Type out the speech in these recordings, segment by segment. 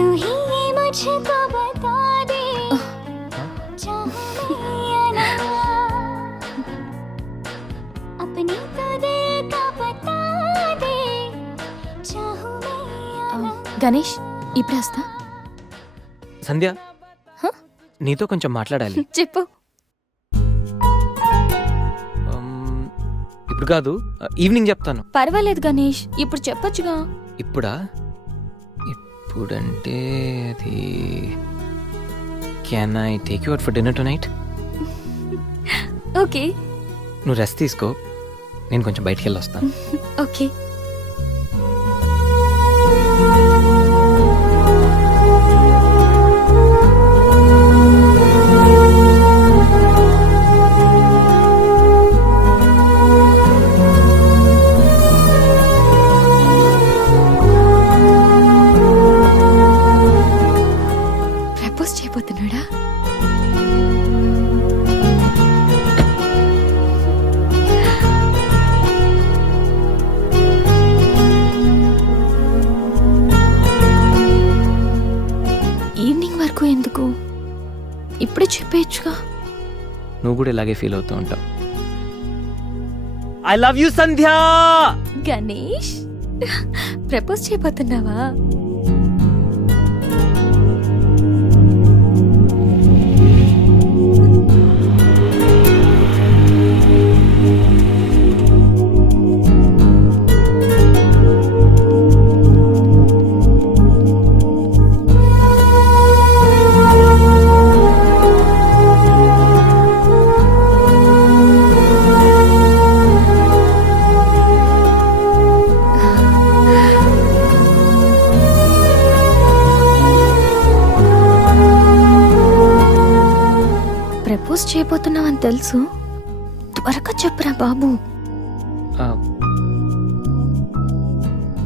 तू ही मुझको बता दे चाहूं मैं या ना अपनी तो दिल का बता दे चाहूं मैं या ना గణేష్ ఇప్పుడు వస్తా. సంధ్య హ? నీతో కొంచెం మాట్లాడాలి. చెప్పు. ఇప్పుడు కాదు, ఈవినింగ్ చెప్తాను. పర్వాలేదు గణేష్, ఇప్పుడు చెప్పొచ్చుగా. ఇప్పుడా? ఇప్పుడంటే అది can I take you out for dinner tonight? Okay. నువ్వు రెస్ట్ తీసుకో, నేను కొంచెం బయటికి వెళ్ళి వస్తాను. ఓకే. ప్రపోజ్ చేయబోతున్నాడా? ఈవినింగ్ వరకు ఎందుకు, ఇప్పుడే చెప్పేయచ్చుగా. నువ్వు కూడా ఇలాగే ఫీల్ అవుతూ ఉంటావు. I love you Sandhya. Ganesh, propose చేయబోతున్నావా? ప్రపోజ్ చేయబోతున్నావని తెలుసు, త్వరగా చెప్పురా బాబు.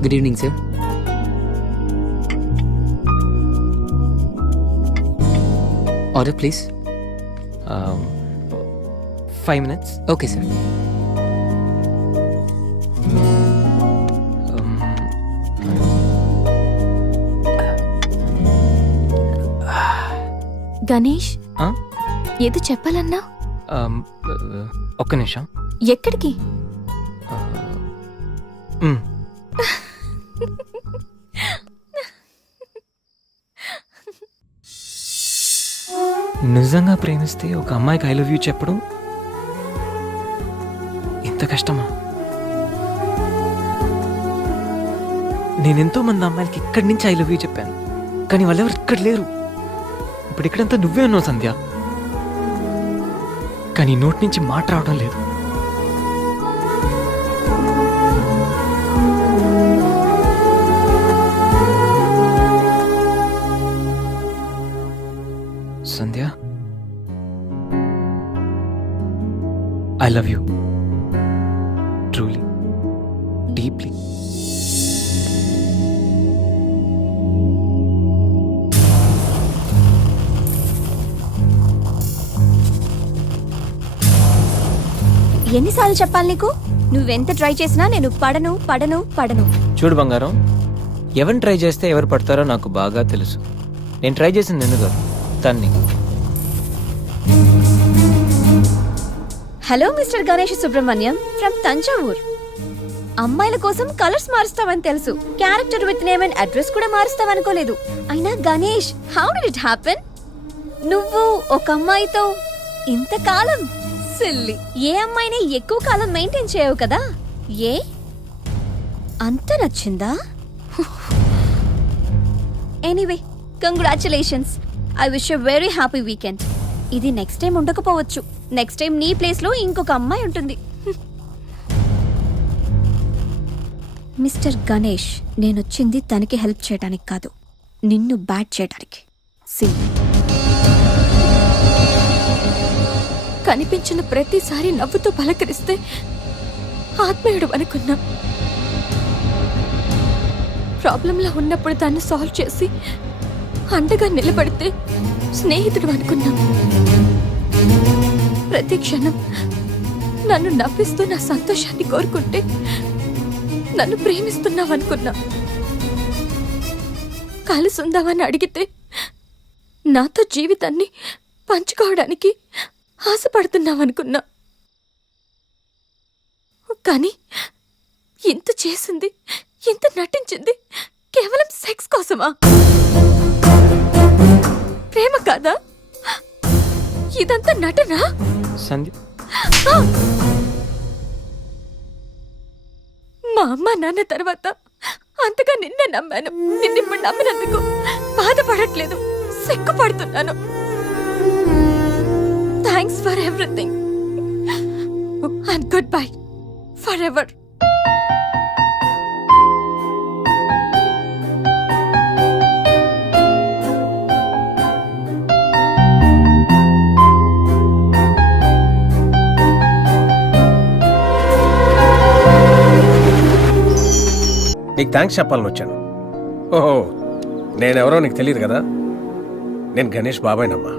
Good evening sir. Order please. 5 minutes. Okay sir. Ganesh, ఆ? ఏదో చెప్పాలన్నా? ఒక్క నిమిషం. ఎక్కడికి? నిజంగా ప్రేమిస్తే ఒక అమ్మాయికి ఐ లవ్ యూ చెప్పడం ఇంత కష్టమా? నేనెంతో మంది అమ్మాయిలకి ఇక్కడి నుంచి ఐ లవ్ యూ చెప్పాను, కానీ వాళ్ళెవరు ఇక్కడ లేరు. ఇప్పుడు ఇక్కడంతా నువ్వే ఉన్నావు సంధ్య, కానీ నోటి నుంచి మాట రావడం లేదు. Sandhya, I love you truly, deeply. ఎన్నిసార్లు చెప్పాలి నీకు? నువ్వెంత ట్రై చేసినా నేను పడను పడను పడను. చూడు బంగారం, ఎవరిని ట్రై చేస్తే ఎవరు పడతారో నాకు బాగా తెలుసు. నేను ట్రై చేసింది నిన్ను కాదు, తన్ని. Hello mister Ganesh Subrahmanyam from Thanjavur. అమ్మాయిల కోసం కలర్స్ మారుస్తావని తెలుసు, character with name and address కూడా మారుస్తావనుకోలేదు. అయినా Ganesh, how did it happen? నువ్వు ఒక అమ్మాయితో ఇంతకాలం సిల్లీ. ఏ అమ్మాయిని ఎక్కువ కాలం మెయింటైన్ చేయవు కదా? ఏ అంత నచ్చిందా? Anyway, congratulations. I wish you very happy weekend. ఇది నెక్స్ట్ టైం ఉండకపోవచ్చు. నెక్స్ట్ టైం నీ ప్లేస్ లో ఇంకొక అమ్మాయి ఉంటుంది. మిస్టర్ గణేష్, నేనొచ్చింది తనకి హెల్ప్ చేయడానికి కాదు, నిన్ను బ్యాట్ చేయడానికి. కనిపించిన ప్రతిసారి నవ్వుతూ పలకరిస్తే ఆత్మీయుడు అనుకున్నా. ప్రాబ్లంలో ఉన్నప్పుడు దాన్ని సాల్వ్ చేసి అండగా నిలబడితే స్నేహితుడు అనుకున్నా. ప్రతి క్షణం నన్ను నవ్విస్తూ నా సంతోషాన్ని కోరుకుంటే నన్ను ప్రేమిస్తున్నావనుకున్నా. కలిసి ఉందామని అడిగితే నాతో జీవితాన్ని పంచుకోవడానికి ఆశపడుతున్నావనుకున్నా. కానీ ఇంత చేసింది, ఇంత నటించింది కేవలం సెక్స్ కోసమా? ప్రేమ కాదా? ఇదంతా నటనా? సందీప్, మా అమ్మ నాన్న తర్వాత అంతగా నిన్నే నమ్మాను. నిన్నిప్పుడు నమ్మినందుకు బాధపడట్లేదు, సిగ్గుపడుతున్నాను. Thanks for everything and goodbye forever. నీకు థ్యాంక్స్ చెప్పాలని వచ్చాను. ఓహో, నేనెవరో నీకు తెలియదు కదా. నేను గణేష్ బాబాయ్నమ్మా.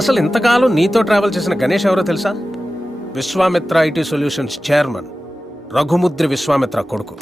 అసలు ఇంతకాలం నీతో ట్రావెల్ చేసిన గణేష్ ఎవరో తెలుసా? Vishwamitra IT solutions chairman Raghumudri Vishwamitra కొడుకు.